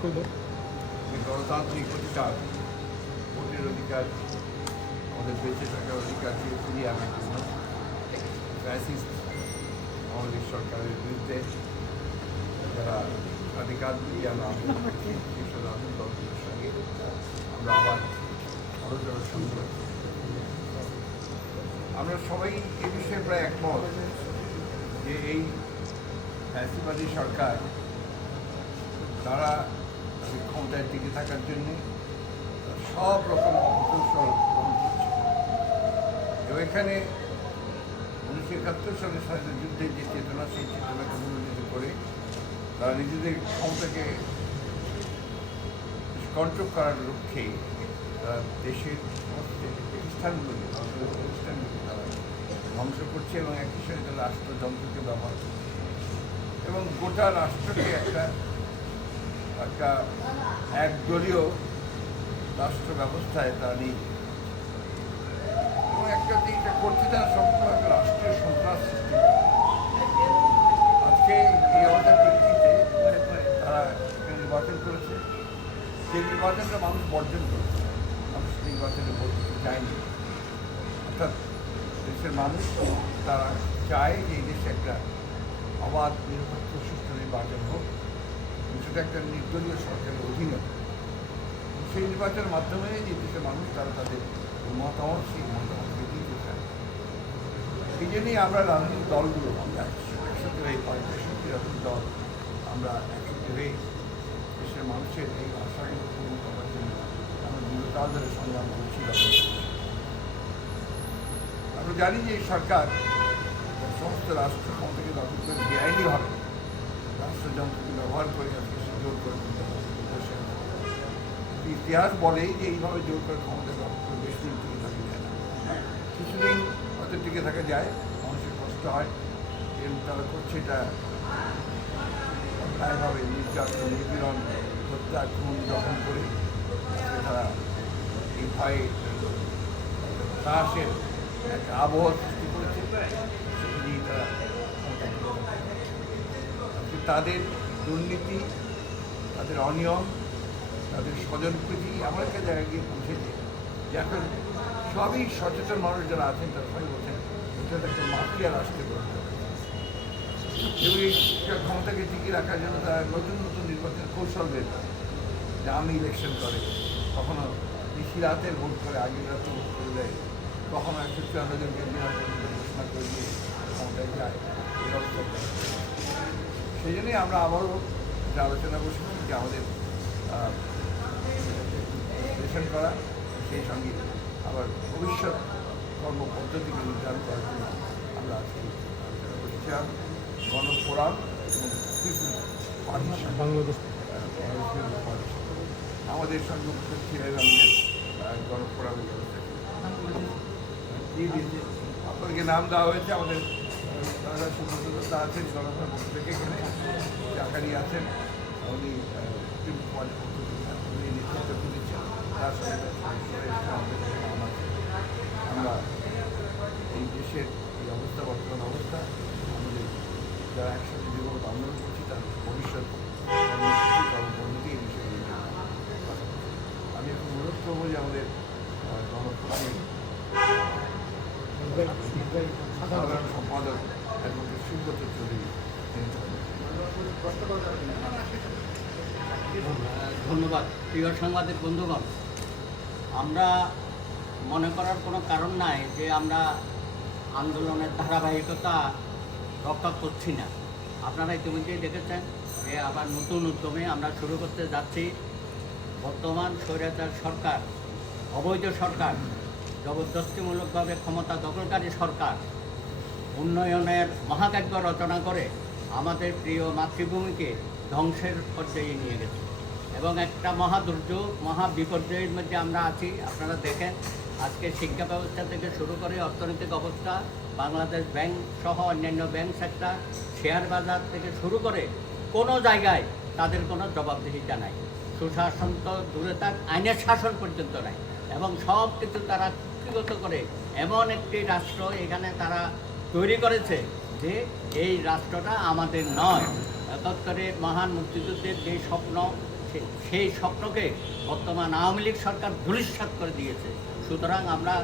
গণতান্ত্রিক অধিকার, ভোটের অধিকার, আমাদের বেঁচে থাকার অধিকারকে ফিরিয়ে আনার জন্য ফ্যাসিস্ট আওয়ামী লীগ সরকারের বিরুদ্ধে যারা অধিকার দিয়ে আন্দোলন কৃষক আন্দোলনের সঙ্গে আমরা আবার আলোচনার শুরু করি। আমরা সবাই এ বিষয়ে প্রায় একমত যে এই ফ্যাসিবাদী সরকার তারা ক্ষমতায় টিকে থাকার জন্য সব রকম অপকৌশল গ্রহণ করছে এবং এখানে 1971 সালের স্বাধীনতা যুদ্ধের যে চেতনা, সেই চেতনাকে মনোনীত করে তারা নিজেদের ক্ষমতাকে কন্ট্রোল করার লক্ষ্যে তারা দেশের সমস্ত প্রতিষ্ঠানগুলি তারা ধ্বংস করছে এবং একই সঙ্গে তারা রাষ্ট্রযন্ত্রকে ব্যবহার করছে এবং গোটা রাষ্ট্রকে একটা একদলীয় রাষ্ট্র ব্যবস্থায় তারা নিয়ে এবং একটা এটা করতে তারা সম্পূর্ণ একটা রাষ্ট্রীয় সন্ত্রাস সৃষ্টি করে। আজকে এই অবস্থার প্রেক্ষিতে তারা নির্বাচন করেছে, সেই নির্বাচনটা মানুষ বর্জন করেছে, মানুষ নির্বাচনে ভোট দিতে চায়নি। অর্থাৎ দেশের মানুষ তারা চায় যে এই দেশে একটা অবাধ নিরপেক্ষ সুষ্ঠু নির্বাচন হোক, সেটা একটা নির্দলীয় সরকারের অধীনে। সেই নির্বাচনের মাধ্যমে যে দেশের মানুষ তারা তাদের মতামত, সেই মতামতকে দিতে চায়। এই জন্যই আমরা রাজনৈতিক দলগুলো আমরা একসাথে হয়ে 65টি রাজনৈতিক দল আমরা একসাথে হয়ে দেশের মানুষের এই আশাগুলো পূরণ করার জন্য আমরা দীর্ঘকাল ধরে সংগ্রাম করছি। আমরা জানি যে এই সরকার সমস্ত রাষ্ট্র ক্ষমতাকে দখল করে বেআইনিভাবে রাষ্ট্রযন্ত্রকে ব্যবহার করে আজকে সে জোর করে বসে আছে। ইতিহাস বলেই যে এইভাবে জোর করে ক্ষমতা দখল করে বেশি দিন টিকে থাকা যায় না। কিছুদিন হয়তো টিকে থাকা যায়, মানুষের কষ্ট হয়, এবং তারা করছে এটা প্রায়ভাবে নির্যাতন, নিপীড়ন, হত্যা, খুন, দখল করে তারা এই ভয়ে সাহসের একটা আবহাওয়া সৃষ্টি করেছে। সেটা নিয়ে তারা তাদের দুর্নীতি, তাদের অনিয়ম, তাদের স্বজনপ্রীতি এমন একটা জায়গায় গিয়ে পৌঁছেছে যে এখন সবই সচেতন মানুষ যারা আছেন তারা সবাই বলছেন এটা একটা মাফিয়া রাষ্ট্রে গড়ে এবং এই ক্ষমতাকে টিকিয়ে রাখার জন্য তারা নতুন নতুন নির্বাচনের কৌশল বের করে। দামি ইলেকশন করে, কখনো বেশি রাতের ভোট করে, আগের রাতে ভোট করে দেয়, কখনো 154 জনকে ঘোষণা করে দিয়ে ক্ষমতায় যায়। এই অবস্থা সেই জন্যই আমরা আবারও যে আলোচনা বসেছি যে আমাদের বিশ্লেষণ করা, সেই সঙ্গে আবার ভবিষ্যৎ কর্মপদ্ধতিকে নির্ধারণ করার জন্য আমরা আজকে আলোচনা বসেছিলাম। গণফোরাম এবং বাংলাদেশ আমাদের সঙ্গে উপস্থিত ছিলেন আমাদের গণফোরামের আপনাদেরকে নাম দেওয়া হয়েছে। আমাদের দাদা সুব্রত আছেন গণফোরাম থেকে, এখানে চাকারি আছেন, উনি নেতৃত্ব দিচ্ছেন। তার সঙ্গে আমরা এই দেশের এই অবস্থা, বর্তমান অবস্থা, আমাদের যারা একসাথে যেভাবে আন্দোলন করছি তার ভবিষ্যৎ কর্মপদ্ধতি এই বিষয়ে আমি এখন অনুরোধ করবো যে আমাদের গণফোরামের সাধারণ সম্পাদক অ্যাডভোকেট সুব্রত চৌধুরী। ধন্যবাদ। প্রিয় সাংবাদিক বন্ধুগণ, আমরা মনে করার কোনো কারণ নাই যে আমরা আন্দোলনের ধারাবাহিকতা রক্ষা করছি না। আপনারা ইতিমধ্যেই দেখেছেন যে আবার নতুন উদ্যমে আমরা শুরু করতে যাচ্ছি। বর্তমান স্বৈরাচার সরকার, অবৈধ সরকার, জবরদস্তিমূলকভাবে ক্ষমতা দখলকারী সরকার উন্নয়নের মহাকাব্য রচনা করে আমাদের প্রিয় মাতৃভূমিকে ধ্বংসের পর্যায়ে নিয়ে গেছে এবং একটা মহাদুর্যোগ, মহাবিপর্যয়ের মধ্যে আমরা আছি। আপনারা দেখেন আজকে শিক্ষা ব্যবস্থা থেকে শুরু করে অর্থনৈতিক অবস্থা, বাংলাদেশ ব্যাংক সহ অন্যান্য ব্যাংক সেক্টর, শেয়ার বাজার থেকে শুরু করে কোনো জায়গায় তাদের কোনো জবাবদিহিতা নাই। সুশাসন তো দূরে থাক, আইনের শাসন পর্যন্ত নাই এবং সব কিছু তারা কুক্ষিগত করে এমন একটি রাষ্ট্র এখানে তারা তৈরি করেছে যে এই রাষ্ট্রটা আমাদের নয়। একাত্তরের মহান মুক্তিযুদ্ধের যে স্বপ্ন, সেই স্বপ্নকে বর্তমান আওয়ামী লীগ সরকার ধূলিসাৎ করে দিয়েছে। সুতরাং আমরা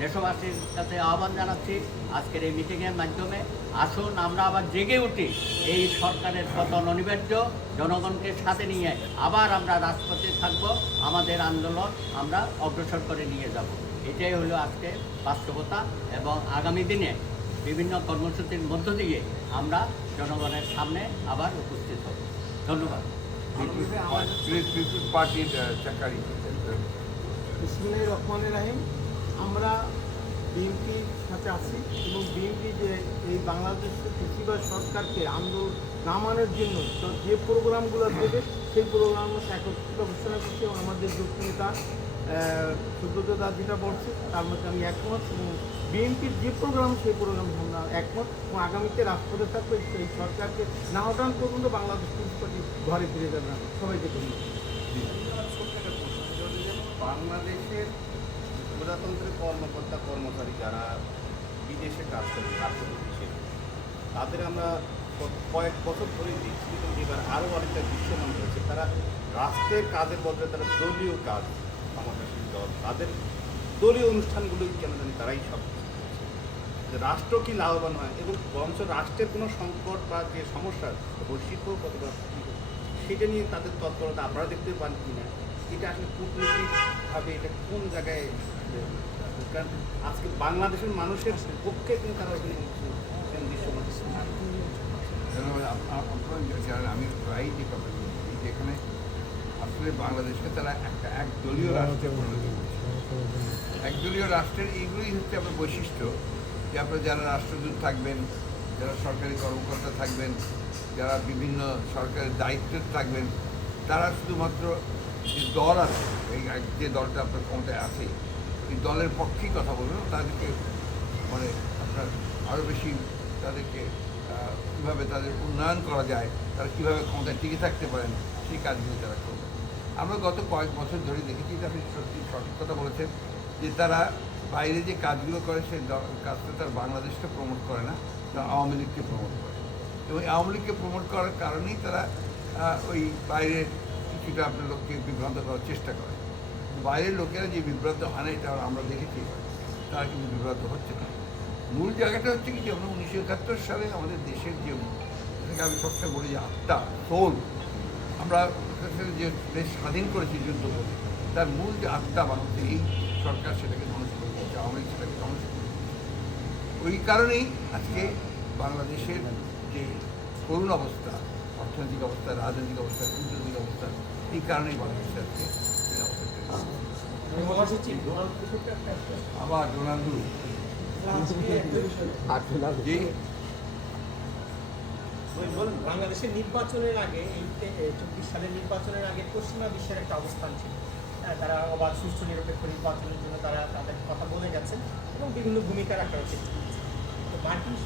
দেশবাসীর কাছে আহ্বান জানাচ্ছি আজকের এই মিটিংয়ের মাধ্যমে, আসুন আমরা আবার জেগে উঠি। এই সরকারের পতন অনিবার্য, জনগণকে সাথে নিয়ে আবার আমরা রাজপথে থাকব, আমাদের আন্দোলন আমরা অগ্রসর করে নিয়ে যাব। এটাই হলো আজকে বাস্তবতা, এবং আগামী দিনে বিভিন্ন কর্মসূচির মধ্য দিয়ে আমরা জনগণের সামনে আবার উপস্থিত হব। ধন্যবাদ। পিপুলস পার্টির চাকারি বিসমিল্লাহির রহমানির রহিম। আমরা বিএনপির সাথে আছি এবং বিএনপি যে এই বাংলাদেশের কৃষিবাদ সরকারকে আন্দোলন না মানার জন্য যে প্রোগ্রামগুলো দেবে সেই প্রোগ্রামগুলো একত্রিত ঘোষণা করছে এবং আমাদের যুক্ত নেতা সুব্রতদা যেটা বলছে তার মধ্যে আমি একমত, এবং বিএনপির যে প্রোগ্রাম সেই প্রোগ্রাম আমরা একমত, এবং আগামীতে রাজপথে থাকবে এই সরকারকে না হটান পর্যন্ত বাংলাদেশ কৃষি পার্টি ঘরে ফিরে যাবে না। সবাইকে ধন্যবাদ। বাংলাদেশের প্রজাতন্ত্রের কর্মকর্তা কর্মচারী যারা বিদেশে কাজ করে কার্যকর হিসেবে তাদের আমরা কয়েক বছর ধরেই দেখছি, এবং এবার আরও অনেকটা দৃশ্যমান হয়েছে। তারা রাষ্ট্রের কাজের বদলে তারা দলীয় কাজ, ক্ষমতাসীন দল তাদের দলীয় অনুষ্ঠানগুলোই কেন জানি তারাই সব যে রাষ্ট্র কি লাভবান হয়, এবং বরঞ্চ রাষ্ট্রের কোনো সংকট বা যে সমস্যা বৈশ্বিক কতটা সেটা নিয়ে তাদের তৎপরতা আপনারা দেখতে পান কি না, এটা আসলে কূটনৈতিকভাবে এটা কোন জায়গায়, কারণ আজকে বাংলাদেশের মানুষের পক্ষে কিন্তু তারা ওখানে দৃশ্যমান। আপনারা জানেন আমি প্রায় যে কথা বলছি, যেখানে আসলে বাংলাদেশকে তারা একটা একদলীয় রাষ্ট্রে পরিণত করেছে। একদলীয় রাষ্ট্রের এইগুলোই হচ্ছে আপনার বৈশিষ্ট্য, যে আপনার যারা রাষ্ট্রদূত থাকবেন, যারা সরকারি কর্মকর্তা থাকবেন, যারা বিভিন্ন সরকারের দায়িত্বে থাকবেন, তারা শুধুমাত্র যে দল আছে, এই যে দলটা আপনার ক্ষমতায় আছে এই দলের পক্ষেই কথা বলবেন, তাদেরকে মানে আপনার আরও বেশি তাদেরকে কীভাবে তাদের উন্নয়ন করা যায়, তারা কীভাবে ক্ষমতায় টিকে থাকতে পারেন সেই কাজগুলো তারা করবেন। আমরা গত কয়েক বছর ধরে দেখেছি, এটা আপনি সত্যি সঠিক কথা বলেছেন, যে তারা বাইরে যে কাজগুলো করে সেই কাজটা তারা বাংলাদেশকে প্রমোট করে না, তারা আওয়ামী লীগকে প্রমোট করে, এবং আওয়ামী লীগকে প্রমোট করার কারণেই তারা ওই বাইরের কিছুটা আপনার লোককে বিভ্রান্ত করার চেষ্টা করে। বাইরের লোকেরা যে বিভ্রান্ত হয় না এটা আমরা দেখেছি, তারা কিন্তু বিভ্রান্ত হচ্ছে না। মূল জায়গাটা হচ্ছে কি, যে আমরা 1971 সালে আমাদের দেশের যে, এটাকে আমি সবসময় বলি যে আত্মা, সোল, আমরা যে দেশ স্বাধীন করেছি যুদ্ধ করে, তার মূল যে আত্মা বাংলাদেশে এই সরকার সেটাকে ধ্বংস করে দিয়েছে, আওয়ামী লীগ সেটাকে ধ্বংস করে দিয়েছে। ওই কারণেই আজকে বাংলাদেশের যে করুণ অবস্থা, অর্থনৈতিক অবস্থা, রাজনৈতিক অবস্থা, কূটনৈতিক অবস্থা, এই কারণেই বাংলাদেশে আজকে এই অবস্থা। আবার ডোনাল্ডো জি বাংলাদেশের নির্বাচনের আগে, এই 24 সালের নির্বাচনের আগে পশ্চিমা বিশ্বের একটা অবস্থান ছিল। তারা অবাধ সুষ্ঠু নিরপেক্ষ নির্বাচনের জন্য তারা তাদের কথা বলে গেছেন এবং বিভিন্ন ভূমিকা রাখার চেষ্টা করেছে। তো মার্কিন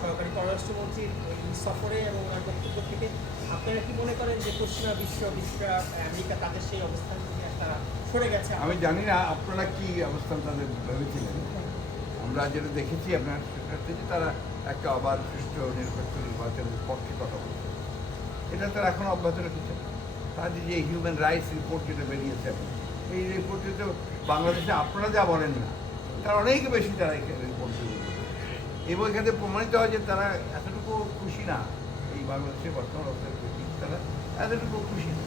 সহকারী পররাষ্ট্রমন্ত্রীর এই সফরে এবং ওনার বক্তব্য থেকে আপনারা কি মনে করেন যে পশ্চিমা বিশ্বরা আমেরিকা তাদের সেই অবস্থান থেকে একটা সরে গেছে? আমি জানি না আপনারা কি অবস্থান তাদের ভেবেছিলেন। আমরা যেটা দেখেছি আপনার সেটা হচ্ছে যে তারা একটা অবাধ সুষ্ঠু নিরপেক্ষ নির্বাচনের পক্ষে কথা বলছে, এটা তারা এখন অব্যাহত রেখেছে। তাদের যে হিউম্যান রাইটস রিপোর্ট যেটা বেরিয়েছে, এই রিপোর্টে তো বাংলাদেশে আপনারা যা বলেন না, তার অনেক বেশি তারা এখানে রিপোর্ট বেরিয়েছে, এবং এখানে প্রমাণিত হয় যে তারা এতটুকু খুশি না এই বাংলাদেশের বর্তমান অবস্থার প্রতি, তারা এতটুকু খুশি না।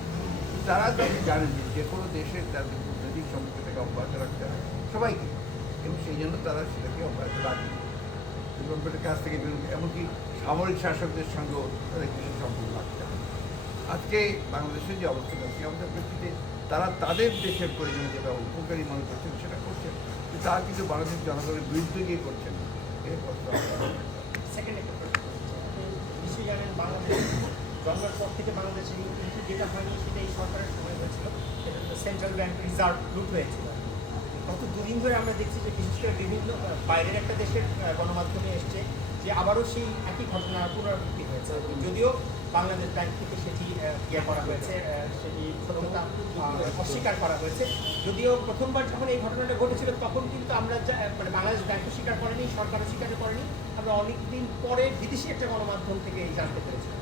তারা তো জানেন যে কোনো দেশের তাদের কূটনৈতিক সম্পর্কটাকে অব্যাহত রাখতে হয় সবাইকে, এবং সেই জন্য তারা সেটাকে অব্যাহত রাখে। গভর্নমেন্টের কাছ থেকে এমনকি সামরিক শাসকদের সঙ্গেও তাদের কিছু সম্পর্ক রাখতে হয়। আজকে বাংলাদেশের যে অবস্থাটা, সেই অবস্থার প্রেক্ষিতে তারা তাদের দেশের প্রয়োজনে যেটা উপকারী মনে করছেন সেটা করছেন, কিন্তু তারা কিন্তু বাংলাদেশের জনগণের বিরুদ্ধে গিয়ে করছেন। সেকেন্ড একটা প্রশ্ন, নিশ্চয়ই জানেন বাংলাদেশ জন্মের পর থেকে বাংলাদেশে কিন্তু যেটা হয়নি সেটা এই সরকারের সময় হয়েছিল, সেটা হচ্ছে সেন্ট্রাল ব্যাংক রিজার্ভ লুট হয়েছিল। গত দুদিন ধরে আমরা দেখছি যে বিশেষ করে বিভিন্ন বাইরের একটা দেশের গণমাধ্যমে এসছে যে আবারও সেই একই ঘটনার পুনরাবৃত্তি হয়েছে, যদিও বাংলাদেশ ব্যাংক থেকে সেটি ইয়ে করা হয়েছে, সেটি সত্যতা অস্বীকার করা হয়েছে। যদিও প্রথমবার যখন এই ঘটনাটা ঘটেছিল তখন কিন্তু আমরা মানে বাংলাদেশ ব্যাংকও স্বীকার করেনি, সরকারও স্বীকার করেনি, আমরা অনেকদিন পরে বিদেশি একটা গণমাধ্যম থেকে এই জানতে পেরেছিলাম।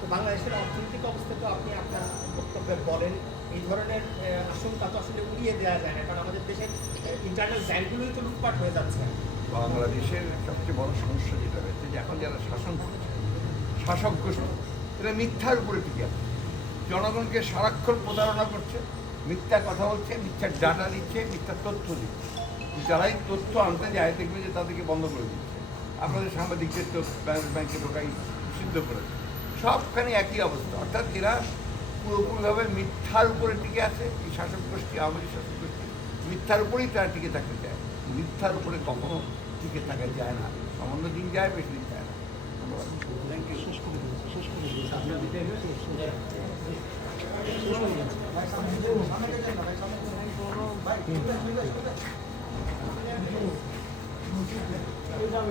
তো বাংলাদেশের অর্থনৈতিক অবস্থা তো আপনি আপনার বক্তব্যে বলেন, এই ধরনের আশঙ্কা তো আসলে উড়িয়ে দেওয়া যায় না, কারণ আমাদের দেশের ইন্টারনাল ব্যাংকগুলোই তো লুটপাট হয়ে যাচ্ছে। বাংলাদেশের সবচেয়ে বড় সমস্যা যেটা হয়েছে যে এখন যারা শাসন করছে, শাসক গোষ্ঠী, এরা মিথ্যার উপরে টিকে আছে। জনগণকে সারাক্ষণ প্রতারণা করছে, মিথ্যা কথা বলছে, মিথ্যার ডাটা দিচ্ছে, মিথ্যার তথ্য দিচ্ছে। যারাই তথ্য আনতে যায় দেখবে যে তাদেরকে বন্ধ করে দিচ্ছে। আপনাদের সাংবাদিকদের তো ব্যাংকে ঢোকাই সিদ্ধ করেছে। সবখানে একই অবস্থা, অর্থাৎ এরা পুরোপুরিভাবে মিথ্যার উপরে টিকে আছে। এই শাসক গোষ্ঠী, আওয়ামী লীগ শাসক গোষ্ঠী মিথ্যার উপরেই তারা টিকে থাকতে চায়। মিথ্যার উপরে কখনো টিকে থাকা যায় না, সামান্য দিন যায়, বেশি দিন যায় না। ধন্যবাদ। Thank you.